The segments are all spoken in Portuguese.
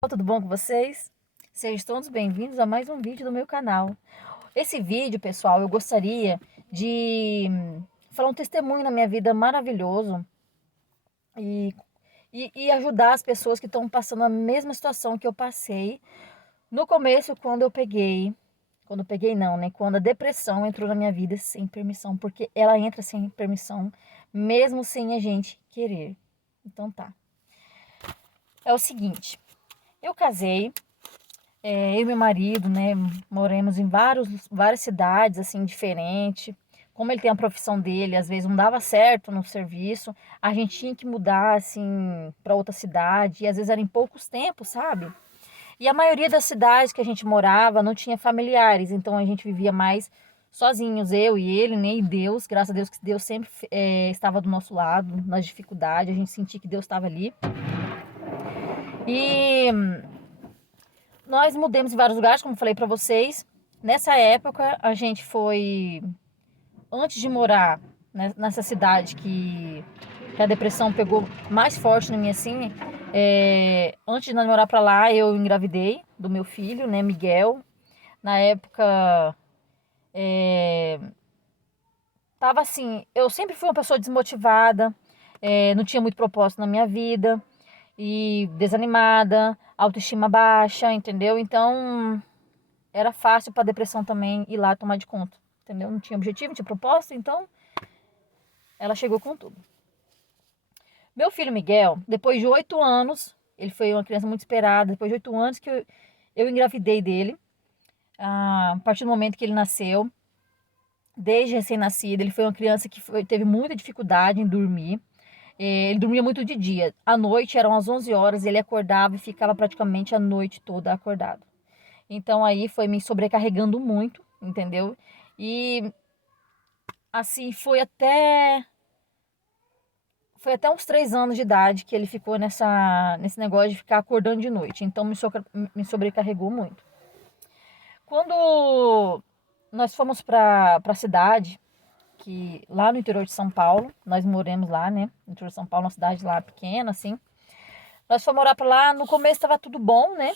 Tudo bom com vocês? Sejam todos bem-vindos a mais um vídeo do meu canal. Esse vídeo, pessoal, eu gostaria de falar um testemunho na minha vida maravilhoso e, e ajudar as pessoas que estão passando a mesma situação que eu passei no começo, quando eu peguei não, né? Quando a depressão entrou na minha vida sem permissão, porque ela entra sem permissão, mesmo sem a gente querer. Então tá. É o seguinte, eu casei. Eu e meu marido, né, moramos em várias cidades, assim, diferentes. Como ele tem a profissão dele, às vezes não dava certo no serviço, a gente tinha que mudar, assim, para outra cidade, e às vezes era em poucos tempos, sabe? E a maioria das cidades que a gente morava não tinha familiares, então a gente vivia mais sozinhos, eu e ele, né, e Deus, graças a Deus que Deus sempre estava do nosso lado, nas dificuldades, a gente sentia que Deus estava ali. E nós mudamos em vários lugares, como falei para vocês. Nessa época, a gente foi, antes de morar nessa cidade que a depressão pegou mais forte em mim, assim, antes de nós morar para lá, eu engravidei do meu filho, né, Miguel. Na época, tava assim, eu sempre fui uma pessoa desmotivada, não tinha muito propósito na minha vida e desanimada, autoestima baixa, entendeu? Então, era fácil para depressão também ir lá tomar de conta, entendeu? Não tinha objetivo, não tinha propósito, então ela chegou com tudo. Meu filho Miguel, depois de 8 anos, ele foi uma criança muito esperada, depois de 8 anos que eu engravidei dele, a partir do momento que ele nasceu, desde recém-nascido, ele foi uma criança que teve muita dificuldade em dormir. Ele dormia muito de dia. À noite, eram às 11 horas, ele acordava e ficava praticamente a noite toda acordado. Então aí foi me sobrecarregando muito, entendeu? E assim, foi até uns 3 anos de idade que ele ficou nesse negócio de ficar acordando de noite. Então me sobrecarregou muito. Quando nós fomos para a cidade, que lá no interior de São Paulo, nós moramos lá, né? No interior de São Paulo, uma cidade lá pequena, assim. Nós fomos morar para lá, no começo estava tudo bom, né?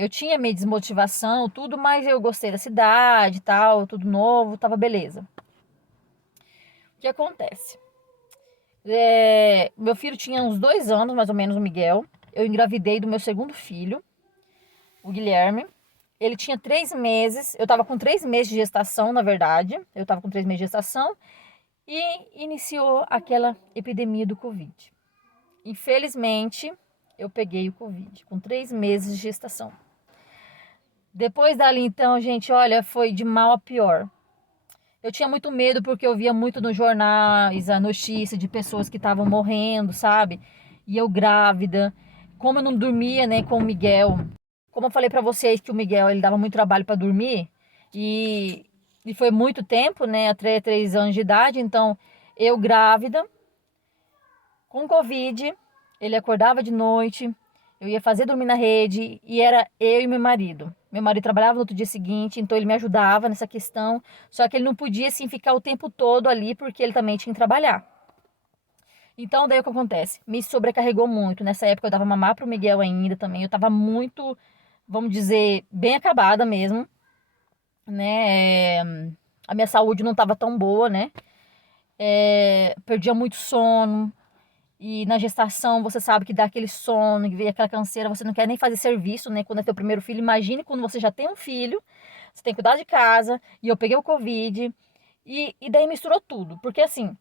Eu tinha meio desmotivação, tudo, mas eu gostei da cidade e tal, tudo novo, tava beleza. O que acontece? Meu filho tinha uns 2 anos, mais ou menos, o Miguel. Eu engravidei do meu segundo filho, o Guilherme. Ele tinha 3 meses. Eu tava com 3 meses de gestação, na verdade. Eu tava com 3 meses de gestação. E iniciou aquela epidemia do Covid. Infelizmente, eu peguei o Covid com 3 meses de gestação. Depois dali, então, gente, olha, foi de mal a pior. Eu tinha muito medo porque eu via muito nos jornais a notícia de pessoas que estavam morrendo, sabe? E eu grávida. Como eu não dormia, né, com o Miguel. Como eu falei pra vocês que o Miguel, ele dava muito trabalho pra dormir. E, e foi muito tempo, né, até 3 anos de idade. Então, eu grávida, com Covid, ele acordava de noite, eu ia fazer dormir na rede e era eu e meu marido. Meu marido trabalhava no outro dia seguinte, então ele me ajudava nessa questão, só que ele não podia assim ficar o tempo todo ali porque ele também tinha que trabalhar. Então daí o que acontece? Me sobrecarregou muito. Nessa época eu dava mamar pro Miguel ainda também, eu tava muito, vamos dizer, bem acabada mesmo, né? A minha saúde não tava tão boa, né? Perdia muito sono, e na gestação, você sabe que dá aquele sono, que vem aquela canseira, você não quer nem fazer serviço, né? Quando é teu primeiro filho. Imagine quando você já tem um filho, você tem que cuidar de casa, e eu peguei o Covid, e daí misturou tudo. Porque assim,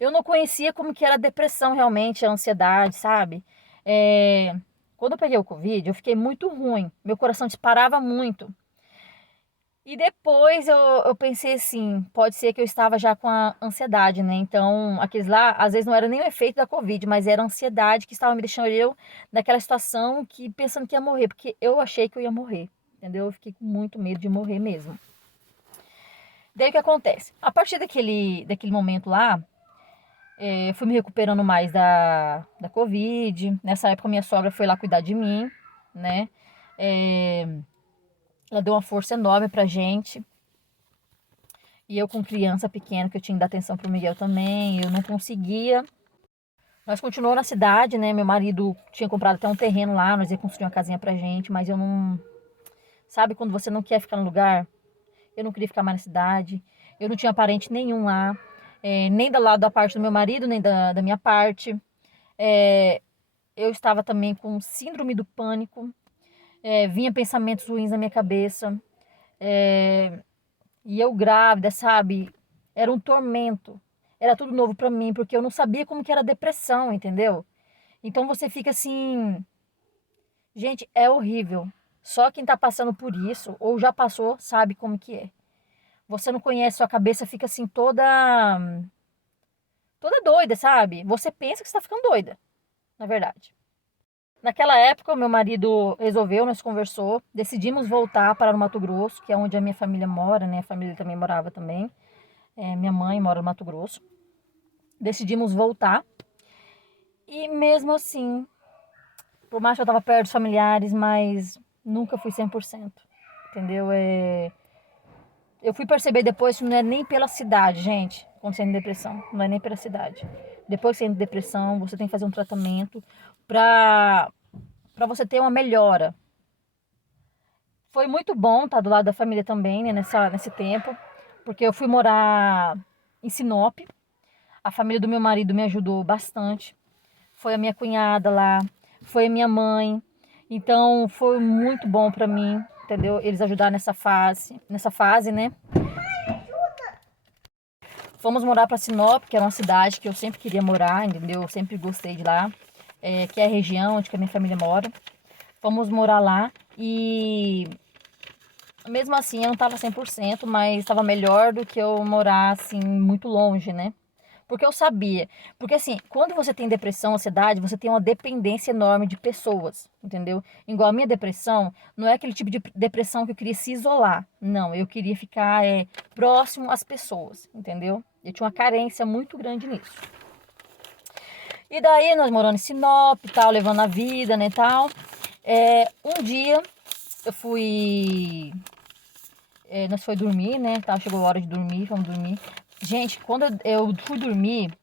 eu não conhecia como que era a depressão realmente, a ansiedade, sabe? É, Quando eu peguei o Covid, eu fiquei muito ruim, meu coração disparava muito. E depois eu pensei assim, pode ser que eu estava já com a ansiedade, né? Então, aqueles lá, às vezes não era nem o efeito da Covid, mas era a ansiedade que estava me deixando eu naquela situação que pensando que ia morrer, porque eu achei que eu ia morrer, entendeu? Eu fiquei com muito medo de morrer mesmo. Daí o que acontece? A partir daquele momento lá, eu fui me recuperando mais da Covid. Nessa época, minha sogra foi lá cuidar de mim, né? É, Ela deu uma força enorme pra gente. E eu com criança pequena, que eu tinha que dar atenção pro Miguel também, eu não conseguia Nós continuamos na cidade, né? Meu marido tinha comprado até um terreno lá, nós ia construir uma casinha pra gente, mas eu não. Sabe quando você não quer ficar no lugar? Eu não queria ficar mais na cidade. Eu não tinha parente nenhum lá, nem do lado da parte do meu marido, nem da minha parte. É, eu estava também com síndrome do pânico. Vinha pensamentos ruins na minha cabeça. É, e eu grávida, sabe? Era um tormento. Era tudo novo pra mim, porque eu não sabia como que era depressão, entendeu? Então você fica assim, gente, é horrível. Só quem tá passando por isso ou já passou sabe como que é. Você não conhece, sua cabeça fica assim toda doida, sabe? Você pensa que está ficando doida, na verdade. Naquela época, o meu marido resolveu, nós conversou, decidimos voltar para o Mato Grosso, que é onde a minha família mora, né? A família também morava também. Minha mãe mora no Mato Grosso. Decidimos voltar. E mesmo assim, por mais que eu estava perto dos familiares, mas nunca fui 100%. Entendeu? Eu fui perceber depois que não é nem pela cidade, gente, quando você entra em depressão. Não é nem pela cidade. Depois que você entra em depressão, você tem que fazer um tratamento pra, pra você ter uma melhora. Foi muito bom estar do lado da família também, né, nesse tempo. Porque eu fui morar em Sinop. A família do meu marido me ajudou bastante. Foi a minha cunhada lá, foi a minha mãe. Então foi muito bom pra mim, entendeu? Eles ajudaram nessa fase, né? Fomos morar para Sinop, que era uma cidade que eu sempre queria morar, entendeu? Eu sempre gostei de lá, que é a região onde que a minha família mora. Fomos morar lá e mesmo assim eu não estava 100%, mas estava melhor do que eu morar assim muito longe, né? Porque eu sabia. Porque assim, quando você tem depressão, ansiedade, você tem uma dependência enorme de pessoas, entendeu? Igual a minha depressão, não é aquele tipo de depressão que eu queria se isolar. Não, eu queria ficar próximo às pessoas, entendeu? Eu tinha uma carência muito grande nisso. E daí, nós morando em Sinop, tal, levando a vida, né, tal. Um dia, eu fui... nós foi dormir, né, tal, chegou a hora de dormir, vamos dormir. Gente, quando eu fui dormir,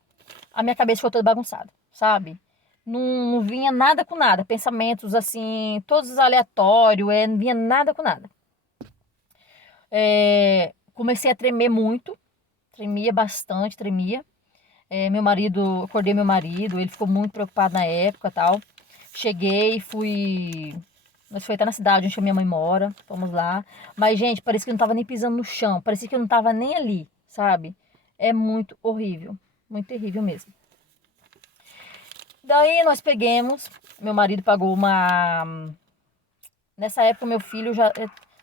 a minha cabeça ficou toda bagunçada, sabe? Não vinha nada com nada, pensamentos assim, todos aleatórios, não vinha nada com nada. Comecei a tremer muito, tremia bastante, tremia. Meu marido, acordei meu marido, ele ficou muito preocupado na época, tal. Cheguei, fui, nós foi até na cidade onde a minha mãe mora, fomos lá. Mas, gente, parecia que eu não tava nem pisando no chão, parecia que eu não tava nem ali, sabe? É muito horrível, muito terrível mesmo. Daí nós pegamos, meu marido pagou uma. Nessa época, meu filho já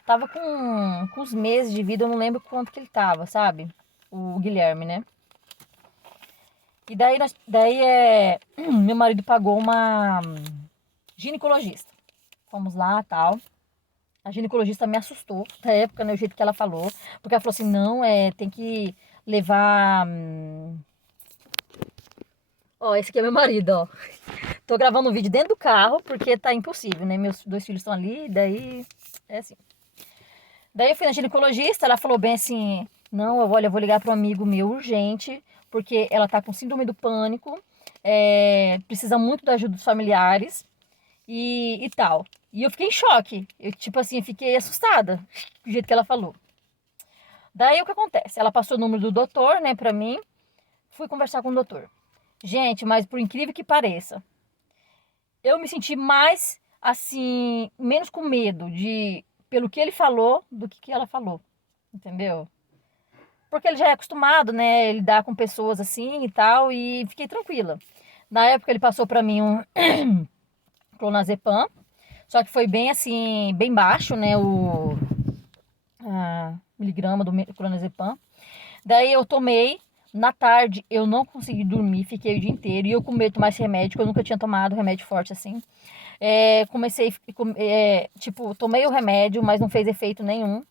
tava com uns meses de vida, eu não lembro quanto que ele tava, sabe? O Guilherme, né? E daí meu marido pagou uma ginecologista. Fomos lá, tal. A ginecologista me assustou na época, né, o jeito que ela falou, porque ela falou assim: "Não, tem que levar". Ó, esse aqui é meu marido, ó. Tô gravando um vídeo dentro do carro porque tá impossível, né? Meus dois filhos estão ali, daí é assim. Daí eu fui na ginecologista, ela falou bem assim: "Não, olha, eu vou ligar para um amigo meu urgente, porque ela tá com síndrome do pânico, precisa muito da ajuda dos familiares e tal". E eu fiquei em choque. Eu, tipo assim, fiquei assustada do jeito que ela falou. Daí o que acontece? Ela passou o número do doutor, né, pra mim. Fui conversar com o doutor. Gente, mas por incrível que pareça, eu me senti mais assim, menos com medo de pelo que ele falou do que ela falou, entendeu? Porque ele já é acostumado, né, lidar com pessoas assim e tal, e fiquei tranquila. Na época ele passou para mim um clonazepam, só que foi bem assim, bem baixo, né, o miligrama do clonazepam. Daí eu tomei, na tarde eu não consegui dormir, fiquei o dia inteiro, e eu com medo de tomar esse remédio, que eu nunca tinha tomado remédio forte assim. Comecei, tipo, tomei o remédio, mas não fez efeito nenhum.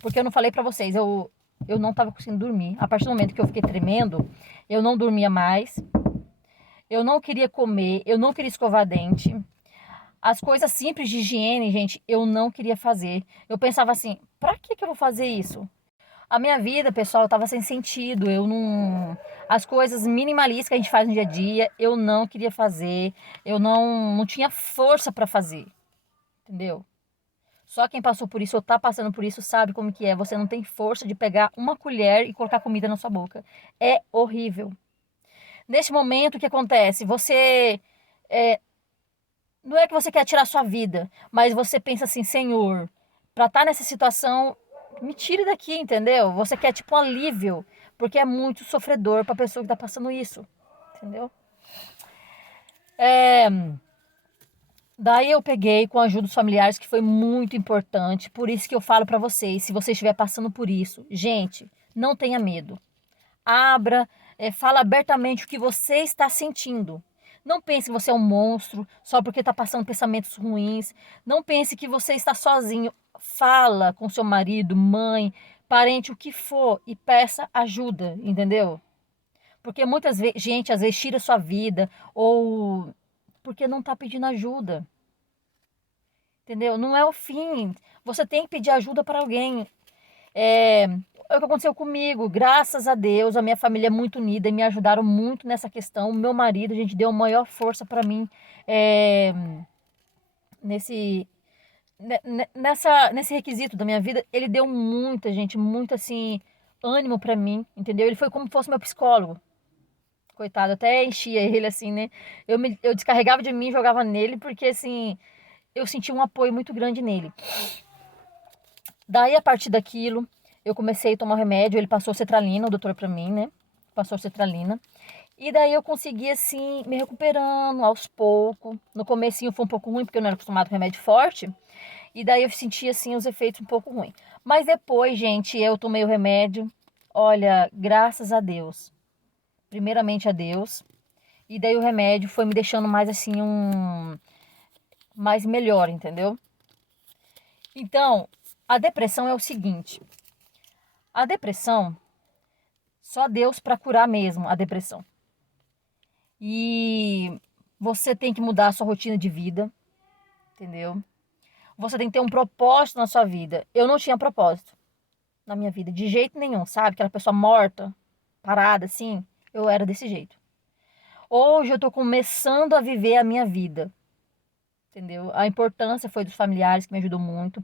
Porque eu não falei pra vocês, eu não tava conseguindo dormir. A partir do momento que eu fiquei tremendo, eu não dormia mais. Eu não queria comer, eu não queria escovar dente. As coisas simples de higiene, gente, eu não queria fazer. Eu pensava assim, pra que eu vou fazer isso? A minha vida, pessoal, tava sem sentido. Eu não. As coisas minimalistas que a gente faz no dia a dia, eu não queria fazer. Eu não tinha força para fazer. Entendeu? Só quem passou por isso ou tá passando por isso sabe como que é. Você não tem força de pegar uma colher e colocar comida na sua boca. É horrível. Neste momento, o que acontece? Você. é, não é que você quer tirar sua vida, mas você pensa assim, Senhor, pra estar nessa situação, me tire daqui, entendeu? Você quer tipo um alívio, porque é muito sofredor pra pessoa que tá passando isso, entendeu? É, daí eu peguei com a ajuda dos familiares, que foi muito importante, por isso que eu falo pra vocês, se você estiver passando por isso, gente, não tenha medo. Abra, fala abertamente o que você está sentindo. Não pense que você é um monstro só porque está passando pensamentos ruins. Não pense que você está sozinho. Fala com seu marido, mãe, parente, o que for e peça ajuda, entendeu? Porque muitas vezes, gente, às vezes tira sua vida ou porque não está pedindo ajuda, entendeu? Não é o fim. Você tem que pedir ajuda para alguém. É o que aconteceu comigo. Graças a Deus, a minha família é muito unida e me ajudaram muito nessa questão. O meu marido, a gente deu a maior força para mim é, nesse, nesse requisito da minha vida. Ele deu muita, gente, muito assim, ânimo para mim, entendeu? Ele foi como se fosse meu psicólogo. Coitado, até enchia ele assim, né? Eu descarregava de mim e jogava nele, porque assim, eu senti um apoio muito grande nele. Daí, a partir daquilo, eu comecei a tomar remédio. Ele passou sertralina, o doutor pra mim, né? Passou sertralina. E daí eu consegui, assim, me recuperando aos poucos. No comecinho foi um pouco ruim, porque eu não era acostumado com remédio forte. E daí eu senti, assim, os efeitos um pouco ruins. Mas depois, gente, eu tomei o remédio. Olha, graças a Deus. Primeiramente a Deus. E daí o remédio foi me deixando mais, assim, mais melhor, entendeu? Então, a depressão é o seguinte. A depressão, só Deus para curar mesmo a depressão. E você tem que mudar a sua rotina de vida, entendeu? Você tem que ter um propósito na sua vida. Eu não tinha propósito na minha vida, de jeito nenhum, sabe? Aquela pessoa morta, parada assim, eu era desse jeito. Hoje eu tô começando a viver a minha vida, entendeu? A importância foi dos familiares que me ajudou muito.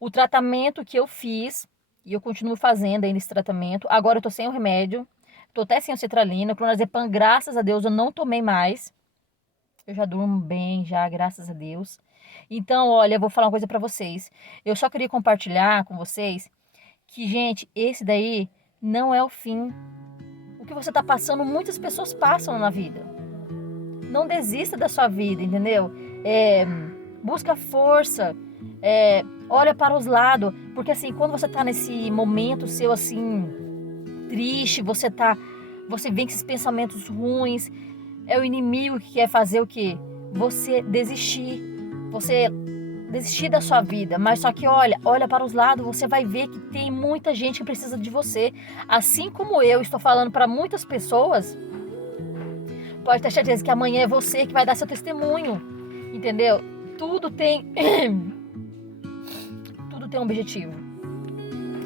O tratamento que eu fiz, e eu continuo fazendo ainda esse tratamento. Agora eu tô sem o remédio. Tô até sem a cetralina. Clonazepam, graças a Deus, eu não tomei mais. Eu já durmo bem, já, graças a Deus. Então, olha, eu vou falar uma coisa pra vocês. Eu só queria compartilhar com vocês que, gente, esse daí não é o fim. O que você tá passando, muitas pessoas passam na vida. Não desista da sua vida, entendeu? Busca força, olha para os lados, porque assim, quando você tá nesse momento seu assim, triste, você vem com esses pensamentos ruins, é o inimigo que quer fazer o quê? Você desistir da sua vida, mas só que olha para os lados, você vai ver que tem muita gente que precisa de você, assim como eu estou falando para muitas pessoas. Pode ter certeza que amanhã é você que vai dar seu testemunho, entendeu? Tudo tem tudo tem um objetivo.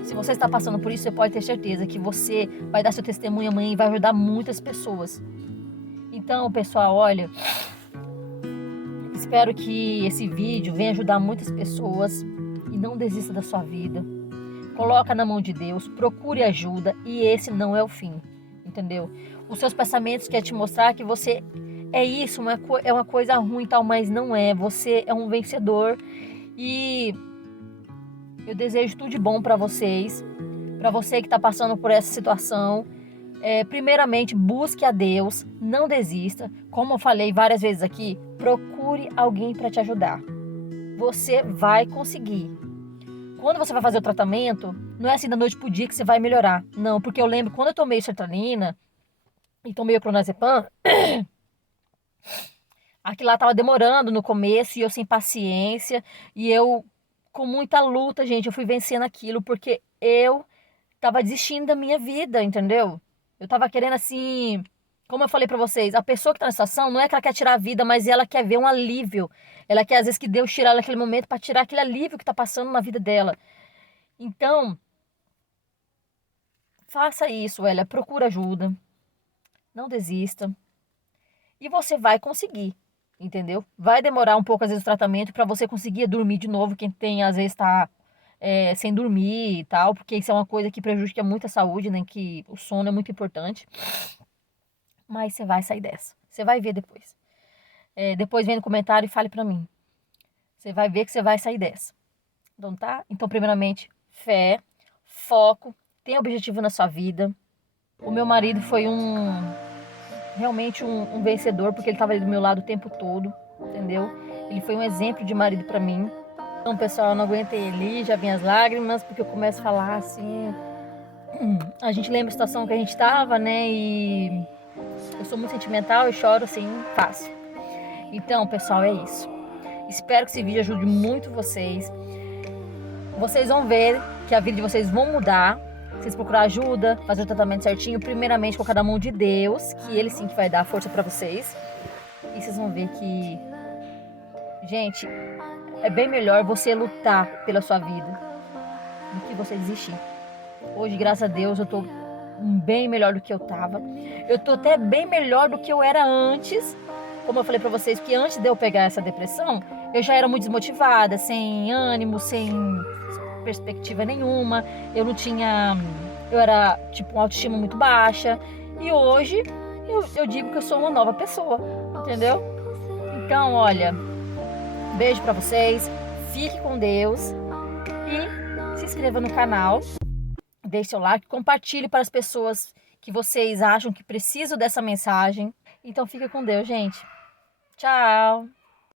Se você está passando por isso, você pode ter certeza que você vai dar seu testemunho amanhã e vai ajudar muitas pessoas. Então, pessoal, olha, espero que esse vídeo venha ajudar muitas pessoas e não desista da sua vida. Coloca na mão de Deus, procure ajuda e esse não é o fim, entendeu? Os seus pensamentos querem te mostrar que você é isso, é uma coisa ruim e tal, mas não é. Você é um vencedor e eu desejo tudo de bom para vocês, para você que está passando por essa situação. Primeiramente, busque a Deus, não desista. Como eu falei várias vezes aqui, procure alguém para te ajudar. Você vai conseguir. Quando você vai fazer o tratamento, não é assim da noite pro dia que você vai melhorar. Não, porque eu lembro quando eu tomei sertralina e tomei o clonazepam, aquilo lá tava demorando no começo e eu sem paciência e eu com muita luta, gente, eu fui vencendo aquilo porque eu tava desistindo da minha vida, entendeu? Eu tava querendo assim, como eu falei pra vocês, a pessoa que tá na situação não é que ela quer tirar a vida, mas ela quer ver um alívio. Ela quer às vezes que Deus tirar ela naquele momento pra tirar aquele alívio que tá passando na vida dela. Então, Faça isso, Elia, procura ajuda, não desista. E você vai conseguir, entendeu? Vai demorar um pouco, às vezes, o tratamento para você conseguir dormir de novo. Quem tem, às vezes, tá sem dormir e tal, porque isso é uma coisa que prejudica muito a saúde, né? Que o sono é muito importante. Mas você vai sair dessa. Você vai ver depois. Depois vem no comentário e fale pra mim. Você vai ver que você vai sair dessa. Então, tá? Então, primeiramente, fé, foco, tem objetivo na sua vida. O meu marido foi realmente um vencedor, porque ele estava ali do meu lado o tempo todo, entendeu? Ele foi um exemplo de marido para mim. Então, pessoal, eu não aguentei ali, já vim as lágrimas, porque eu começo a falar assim. A gente lembra a situação que a gente estava, né? E eu sou muito sentimental e choro assim, fácil. Então, pessoal, é isso. Espero que esse vídeo ajude muito vocês. Vocês vão ver que a vida de vocês vão mudar. Vocês procurar ajuda, fazer o tratamento certinho, primeiramente colocar na mão de Deus, que Ele sim que vai dar força pra vocês. E vocês vão ver que, gente, é bem melhor você lutar pela sua vida do que você desistir. Hoje, graças a Deus, eu tô bem melhor do que eu tava. Eu tô até bem melhor do que eu era antes. Como eu falei pra vocês, que antes de eu pegar essa depressão, eu já era muito desmotivada, sem ânimo, sem perspectiva nenhuma. Eu era tipo uma autoestima muito baixa. E hoje eu digo que eu sou uma nova pessoa, entendeu? Então, olha, beijo pra vocês, fique com Deus e se inscreva no canal, deixe seu like, compartilhe para as pessoas que vocês acham que precisam dessa mensagem. Então, fica com Deus, gente. Tchau!